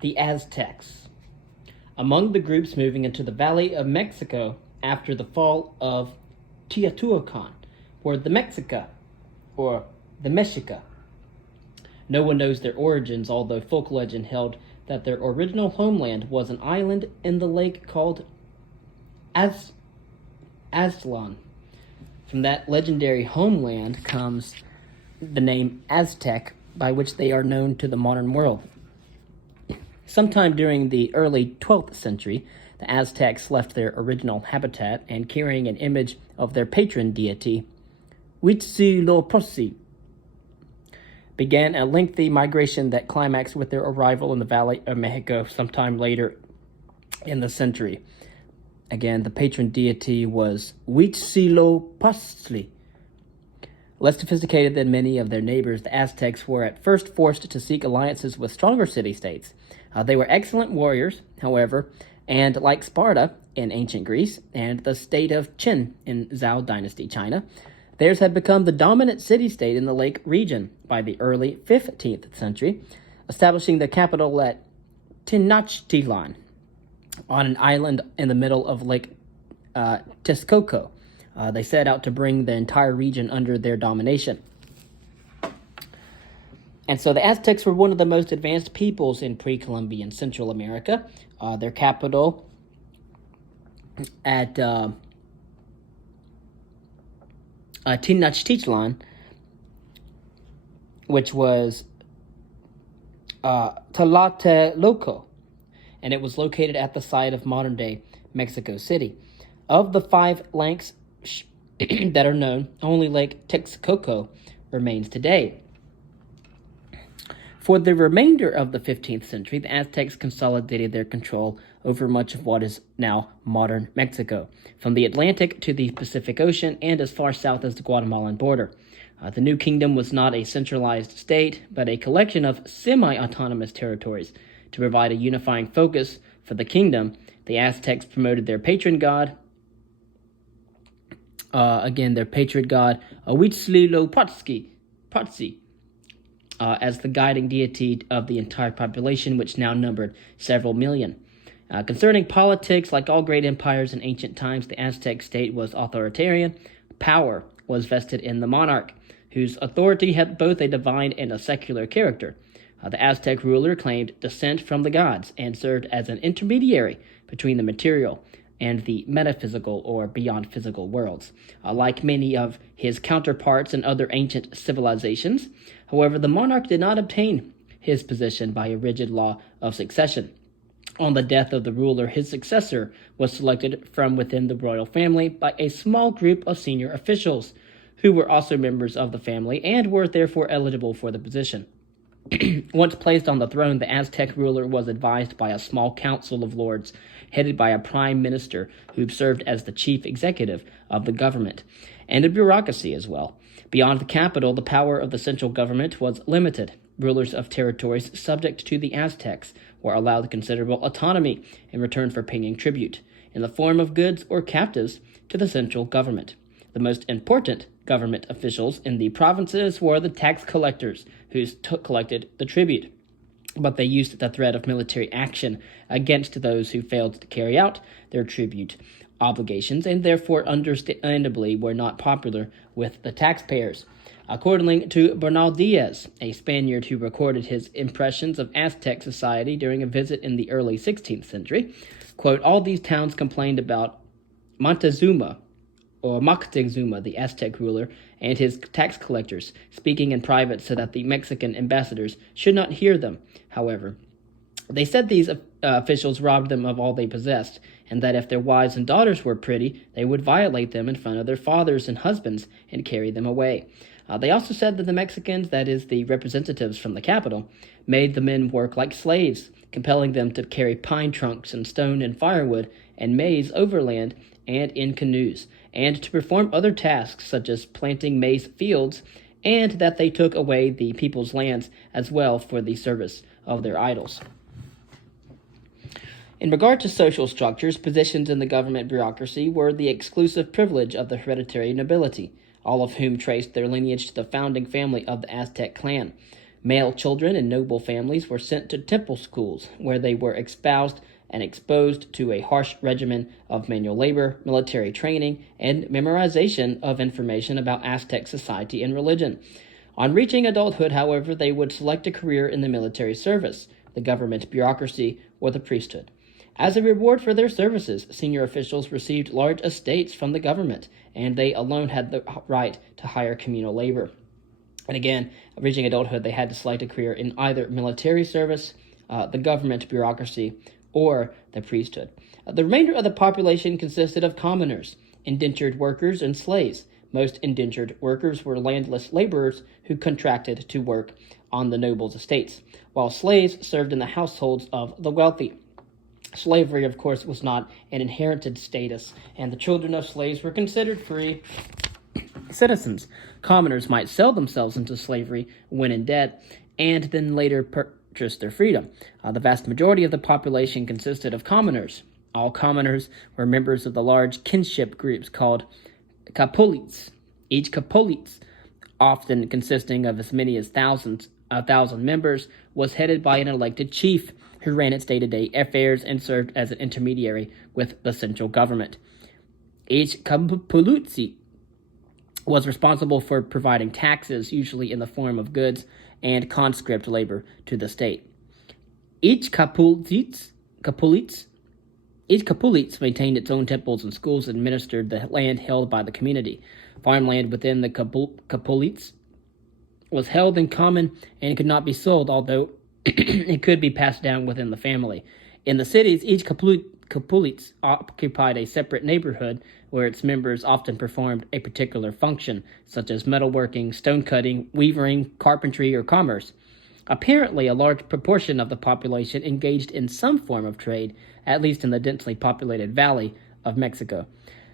The Aztecs. Among the groups moving into the Valley of Mexico after the fall of Teotihuacan were the Mexica, or the Mexica. No one knows their origins, although folk legend held that their original homeland was an island in the lake called Aztlan. From that legendary homeland comes the name Aztec, by which they are known to the modern world. Sometime during the early 12th century, the Aztecs left their original habitat and, carrying an image of their patron deity, Huitzilopochtli, began a lengthy migration that climaxed with their arrival in the Valley of Mexico sometime later in the century. Again, the patron deity was Huitzilopochtli. Less sophisticated than many of their neighbors, the Aztecs were at first forced to seek alliances with stronger city-states. They were excellent warriors, however, and like Sparta in ancient Greece and the state of Qin in Zhou Dynasty China, theirs had become the dominant city-state in the lake region by the early 15th century, establishing the capital at Tenochtitlan on an island in the middle of Lake Texcoco. They set out to bring the entire region under their domination. And so the Aztecs were one of the most advanced peoples in pre-Columbian Central America. Their capital at Tenochtitlan, which was Tlatelolco, and it was located at the site of modern-day Mexico City. Of the 5 lakes that are known, only Lake Texcoco remains today. For the remainder of the 15th century, the Aztecs consolidated their control over much of what is now modern Mexico, from the Atlantic to the Pacific Ocean and as far south as the Guatemalan border. The new kingdom was not a centralized state, but a collection of semi-autonomous territories. To provide a unifying focus for the kingdom, the Aztecs promoted their patron god, Huitzilopochtli, as the guiding deity of the entire population, which now numbered several million. Concerning politics, like all great empires in ancient times, the Aztec state was authoritarian. Power was vested in the monarch, whose authority had both a divine and a secular character. The Aztec ruler claimed descent from the gods and served as an intermediary between the material and the metaphysical or beyond physical worlds. Like many of his counterparts in other ancient civilizations, however, the monarch did not obtain his position by a rigid law of succession. On the death of the ruler, his successor was selected from within the royal family by a small group of senior officials who were also members of the family and were therefore eligible for the position. Once placed on the throne, the Aztec ruler was advised by a small council of lords, headed by a prime minister who served as the chief executive of the government, and a bureaucracy as well. Beyond the capital, the power of the central government was limited. Rulers of territories subject to the Aztecs were allowed considerable autonomy in return for paying tribute, in the form of goods or captives, to the central government. The most important government officials in the provinces were the tax collectors, who collected the tribute, but they used the threat of military action against those who failed to carry out their tribute obligations, and therefore understandably were not popular with the taxpayers. According to Bernal Diaz, a Spaniard who recorded his impressions of Aztec society during a visit in the early 16th century, quote, all these towns complained about Moctezuma, the Aztec ruler, and his tax collectors, speaking in private so that the Mexican ambassadors should not hear them. However, they said these officials robbed them of all they possessed, and that if their wives and daughters were pretty, they would violate them in front of their fathers and husbands and carry them away. They also said that the Mexicans, that is, the representatives from the capital, made the men work like slaves, compelling them to carry pine trunks and stone and firewood and maize overland and in canoes, and to perform other tasks such as planting maize fields, and that they took away the people's lands as well for the service of their idols. In regard to social structures, positions in the government bureaucracy were the exclusive privilege of the hereditary nobility, all of whom traced their lineage to the founding family of the Aztec clan. Male children in noble families were sent to temple schools, where they were espoused and exposed to a harsh regimen of manual labor, military training, and memorization of information about Aztec society and religion. On reaching adulthood, however, they would select a career in the military service, the government bureaucracy, or the priesthood. As a reward for their services, senior officials received large estates from the government, and they alone had the right to hire communal labor. And again, reaching adulthood, they had to select a career in either military service, the government bureaucracy, or the priesthood. The remainder of the population consisted of commoners, indentured workers, and slaves. Most indentured workers were landless laborers who contracted to work on the nobles' estates, while slaves served in the households of the wealthy. Slavery, of course, was not an inherited status, and the children of slaves were considered free citizens. Commoners might sell themselves into slavery when in debt, and then later purchase their freedom. The vast majority of the population consisted of commoners. All commoners were members of the large kinship groups called Capolites. Each Capolites, often consisting of as many as 1,000 members, was headed by an elected chief who ran its day-to-day affairs and served as an intermediary with the central government. Each Capolite was responsible for providing taxes, usually in the form of goods and conscript labor, to the state. Each Capolites maintained its own temples and schools and administered the land held by the community. Farmland within the Capolites was held in common and could not be sold, although it could be passed down within the family. In the cities, each Capolites occupied a separate neighborhood where its members often performed a particular function, such as metalworking, stone cutting, weaving, carpentry, or commerce. Apparently, a large proportion of the population engaged in some form of trade, at least in the densely populated valley of Mexico,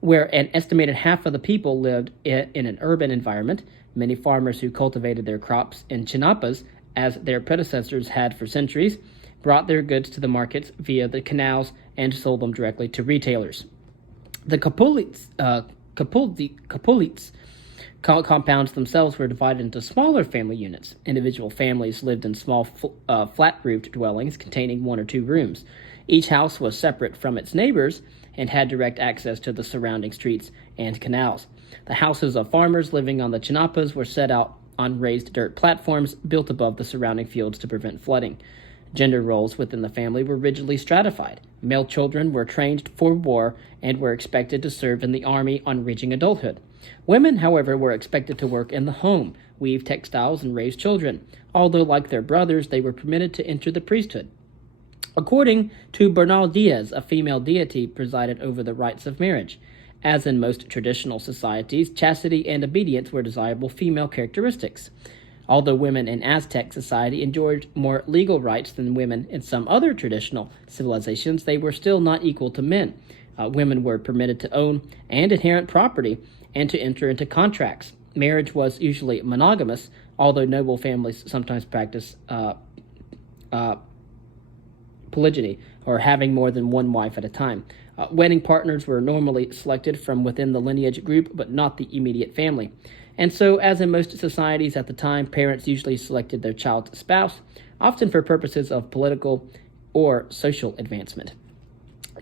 where an estimated half of the people lived in an urban environment. Many farmers who cultivated their crops in Chiapas, as their predecessors had for centuries, brought their goods to the markets via the canals and sold them directly to retailers. The Capolites compounds themselves were divided into smaller family units. Individual families lived in small, flat-roofed dwellings containing 1 or 2 rooms. Each house was separate from its neighbors and had direct access to the surrounding streets and canals. The houses of farmers living on the Chiapas were set out on raised dirt platforms built above the surrounding fields to prevent flooding. Gender roles within the family were rigidly stratified. Male children were trained for war and were expected to serve in the army on reaching adulthood. Women, however, were expected to work in the home, weave textiles, and raise children, although, like their brothers, they were permitted to enter the priesthood. According to Bernal Diaz, a female deity presided over the rites of marriage. As in most traditional societies, chastity and obedience were desirable female characteristics. Although women in Aztec society enjoyed more legal rights than women in some other traditional civilizations, they were still not equal to men. Women were permitted to own and inherit property and to enter into contracts. Marriage was usually monogamous, although noble families sometimes practiced polygyny, or having more than one wife at a time. Wedding partners were normally selected from within the lineage group, but not the immediate family. And so, as in most societies at the time, parents usually selected their child's spouse, often for purposes of political or social advancement.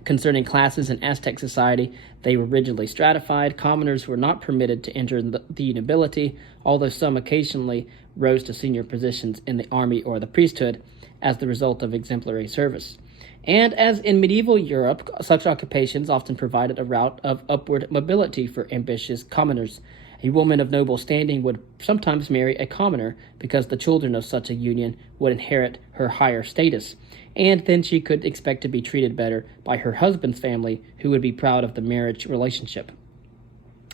Concerning classes in Aztec society, they were rigidly stratified. Commoners were not permitted to enter the nobility, although some occasionally rose to senior positions in the army or the priesthood as the result of exemplary service. And as in medieval Europe, such occupations often provided a route of upward mobility for ambitious commoners. A woman of noble standing would sometimes marry a commoner because the children of such a union would inherit her higher status, and then she could expect to be treated better by her husband's family, who would be proud of the marriage relationship.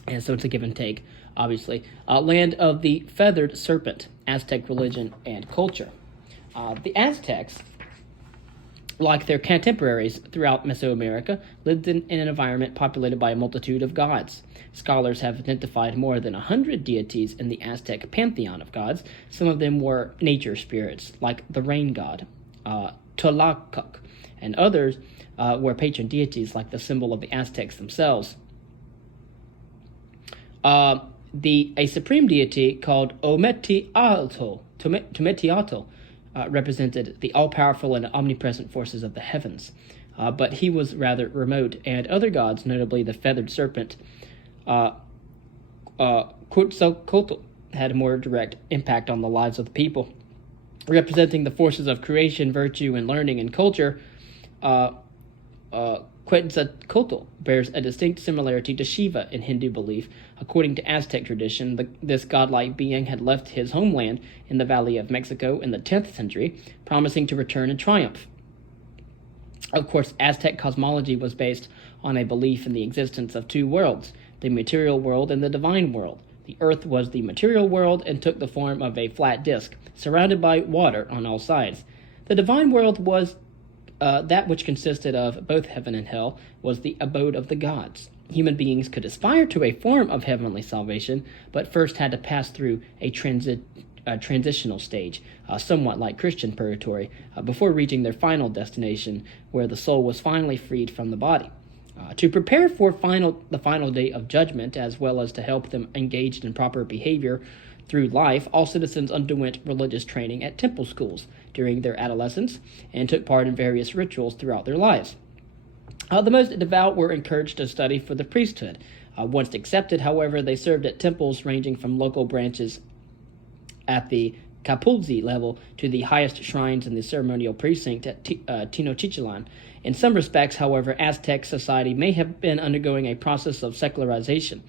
And so it's a give and take, obviously. Land of the Feathered Serpent, Aztec religion and culture. The Aztecs, like their contemporaries throughout Mesoamerica, lived in an environment populated by a multitude of gods. Scholars have identified more than 100 deities in the Aztec pantheon of gods. Some of them were nature spirits, like the rain god, Tlacoc, and others were patron deities, like the symbol of the Aztecs themselves. A supreme deity called Ometeotl Tumetiatl represented the all-powerful and omnipresent forces of the heavens, but he was rather remote, and other gods, notably the feathered serpent, Quetzalcoatl, had a more direct impact on the lives of the people. Representing the forces of creation, virtue, and learning and culture, Quetzalcoatl bears a distinct similarity to Shiva in Hindu belief. According to Aztec tradition, this godlike being had left his homeland in the Valley of Mexico in the 10th century, promising to return in triumph. Of course, Aztec cosmology was based on a belief in the existence of two worlds, the material world and the divine world. The earth was the material world and took the form of a flat disk, surrounded by water on all sides. The divine world was that which consisted of both heaven and hell, was the abode of the gods. Human beings could aspire to a form of heavenly salvation, but first had to pass through a transitional stage, somewhat like Christian purgatory, before reaching their final destination, where the soul was finally freed from the body. To prepare for the final day of judgment, as well as to help them engage in proper behavior through life, all citizens underwent religious training at temple schools during their adolescence and took part in various rituals throughout their lives. The most devout were encouraged to study for the priesthood. Once accepted, however, they served at temples ranging from local branches at the Capulzi level to the highest shrines in the ceremonial precinct at Tenochtitlan. In some respects, however, Aztec society may have been undergoing a process of secularization.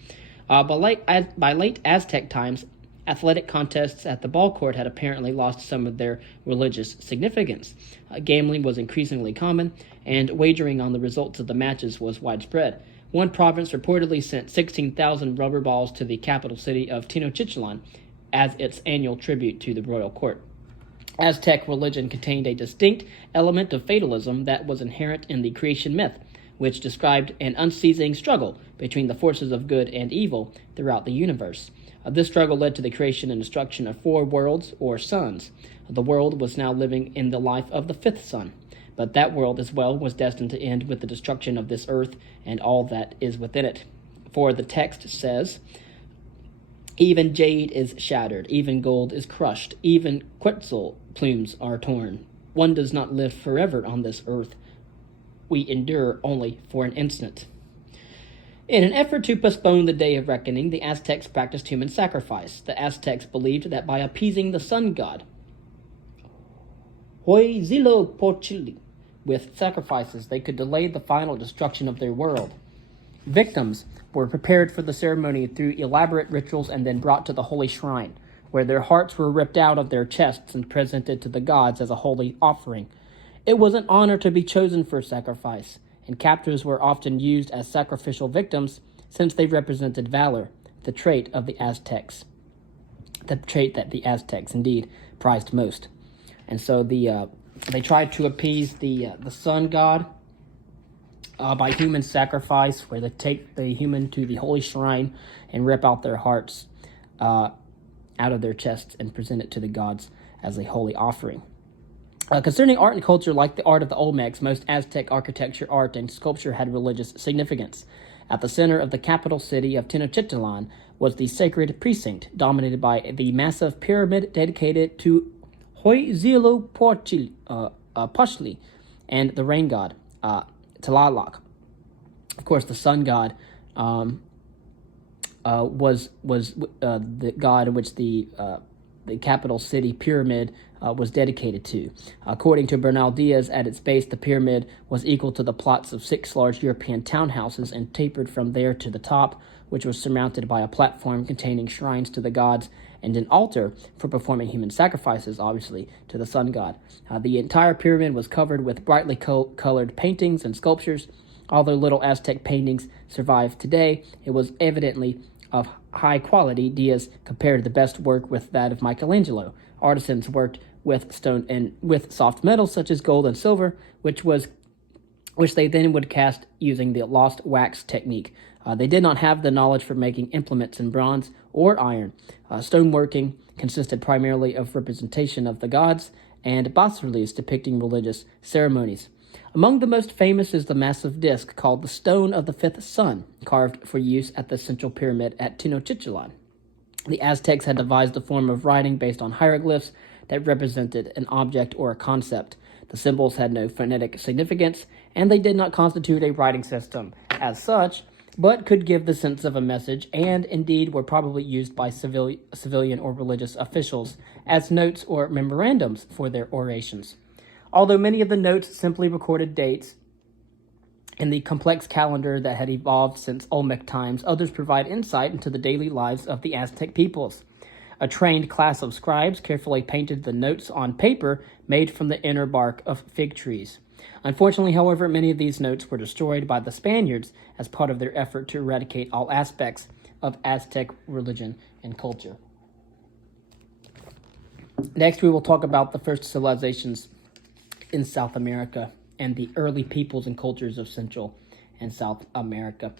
By late Aztec times, athletic contests at the ball court had apparently lost some of their religious significance. Gambling was increasingly common, and wagering on the results of the matches was widespread. One province reportedly sent 16,000 rubber balls to the capital city of Tenochtitlan as its annual tribute to the royal court. Aztec religion contained a distinct element of fatalism that was inherent in the creation myth, which described an unceasing struggle between the forces of good and evil throughout the universe. This struggle led to the creation and destruction of 4 worlds, or suns. The world was now living in the life of the 5th sun, but that world as well was destined to end with the destruction of this earth and all that is within it. For the text says, "Even jade is shattered, even gold is crushed, even quetzal plumes are torn. One does not live forever on this earth. We endure only for an instant." In an effort to postpone the day of reckoning, the Aztecs practiced human sacrifice. The Aztecs believed that by appeasing the sun god, Huitzilopochtli, with sacrifices, they could delay the final destruction of their world. Victims were prepared for the ceremony through elaborate rituals and then brought to the holy shrine, where their hearts were ripped out of their chests and presented to the gods as a holy offering. It was an honor to be chosen for sacrifice, and captives were often used as sacrificial victims since they represented valor, the trait of the Aztecs, the trait that the Aztecs indeed prized most. And so they tried to appease the sun god by human sacrifice, where they take the human to the holy shrine and rip out their hearts out of their chests and present it to the gods as a holy offering. Concerning art and culture, like the art of the Olmecs, most Aztec architecture, art, and sculpture had religious significance. At the center of the capital city of Tenochtitlan was the sacred precinct, dominated by the massive pyramid dedicated to Huitzilopochtli and the rain god, Tlaloc. Of course, the sun god was the god in which the capital city pyramid was dedicated to. According to Bernal Diaz, at its base, the pyramid was equal to the plots of 6 large European townhouses and tapered from there to the top, which was surmounted by a platform containing shrines to the gods and an altar for performing human sacrifices, obviously, to the sun god. The entire pyramid was covered with brightly colored paintings and sculptures. Although little Aztec paintings survive today, it was evidently of high quality. Diaz compared the best work with that of Michelangelo. Artisans worked with stone and with soft metals such as gold and silver, which they then would cast using the lost wax technique. They did not have the knowledge for making implements in bronze or iron. Stoneworking consisted primarily of representation of the gods and bas-reliefs depicting religious ceremonies. Among the most famous is the massive disc called the Stone of the Fifth Sun, carved for use at the central pyramid at Tenochtitlan. The Aztecs had devised a form of writing based on hieroglyphs that represented an object or a concept. The symbols had no phonetic significance, and they did not constitute a writing system as such, but could give the sense of a message, and indeed were probably used by civilian or religious officials as notes or memorandums for their orations. Although many of the notes simply recorded dates in the complex calendar that had evolved since Olmec times, others provide insight into the daily lives of the Aztec peoples. A trained class of scribes carefully painted the notes on paper made from the inner bark of fig trees. Unfortunately, however, many of these notes were destroyed by the Spaniards as part of their effort to eradicate all aspects of Aztec religion and culture. Next, we will talk about the first civilizations in South America and the early peoples and cultures of Central and South America.